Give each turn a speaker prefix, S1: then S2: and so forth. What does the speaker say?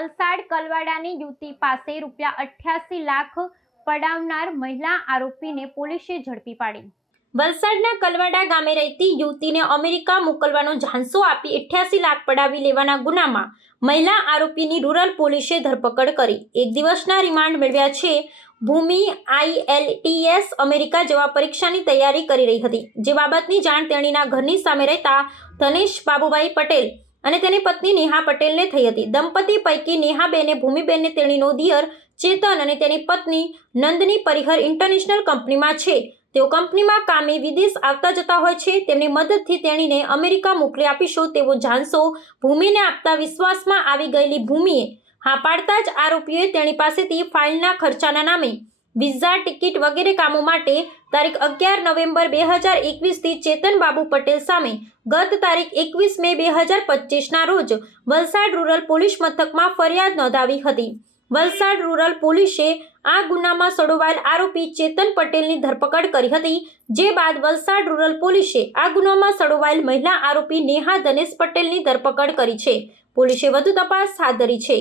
S1: વલસાડ કલવાડાની યુવતી પાસે રૂપિયા અઠ્યાસી લાખ પડાવનાર મહિલા આરોપીને પોલીસે ઝડપી પાડી. વલસાડના કલવાડા ગામે રહેતી યુવતીને અમેરિકા મોકલવાનો ઝાંસો આપી અઠ્યાસી લાખ પડાવી લેવાના ગુનામાં મહિલા આરોપીની રૂરલ પોલીસે ધરપકડ કરી. એક દિવસના રિમાન્ડ મેળવ્યા છે. ભૂમિ આઈએલટીએસ અમેરિકા જવા પરીક્ષાની તૈયારી કરી રહી હતી. જે બાબતની જાણ તેણીના ઘરની સામે રહેતા ધનેશ બાબુભાઈ પટેલ અને તેની પત્ની નેહા પટેલને થઈ હતી. દંપતી પૈકી નેહાબેને ભૂમિબેનને તેણીનો દિયર, ચેતન અને તેની પત્ની નંદની પરિહર ઇન્ટરનેશનલ કંપનીમાં છે. તેઓ કંપનીમાં કામે વિદેશ આવતા જતા હોય છે. તેમની મદદથી તેણીને અમેરિકા મોકલી આપીશું તેવો ઝાંસો ભૂમિને આપતા વિશ્વાસમાં આવી ગયેલી ભૂમિએ હા પાડતા જ આરોપીઓએ તેણી પાસેથી ફાઇલના ખર્ચાના નામે વિઝા ટિકિટ વગેરે કામો માટે તારીખ અગિયાર નવેમ્બર બે હજાર એકવીસથી ચેતન બાબુ પટેલ સામે ગત તારીખ એકવીસ મે બે હજાર પચીસના રોજ વલસાડ રૂરલ પોલીસ મથકમાં ફરિયાદ નોંધાવી હતી. વલસાડ રૂરલ પોલીસે આ ગુનામાં સડોવાયેલ આરોપી ચેતન પટેલની ધરપકડ કરી હતી, જે બાદ વલસાડ રૂરલ પોલીસે આ ગુનામાં સડોવાયેલ મહિલા આરોપી નેહા ધનેશ પટેલની ધરપકડ કરી છે. પોલીસે વધુ તપાસ હાથ ધરી છે.